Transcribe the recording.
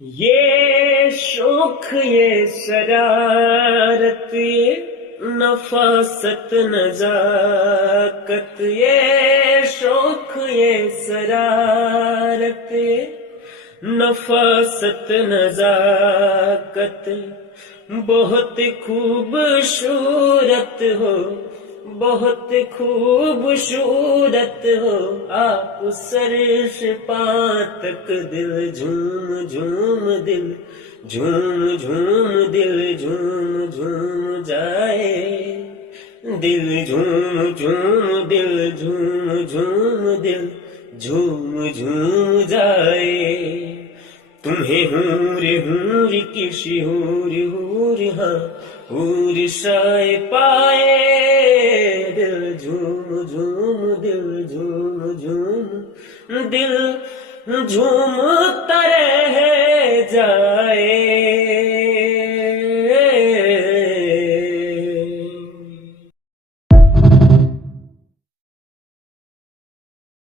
ये शौक ये शरारत ये नफासत नजाकत ये शौक ये शरारत ये नफासत नजाकत बहुत खूबसूरत हो, बहुत खूबसूरत हो आप सर से पांव तक दिल झूम झूम दिल झूम झूम दिल झूम झूम जाए दिल झूम झूम दिल झूम झूम दिल झूम झूम जाए तुम्हें हूर किसी हूर हूर हाँ हूर शाय पाए दिल झूम झूम दिल झूम झूम दिल झूम तरे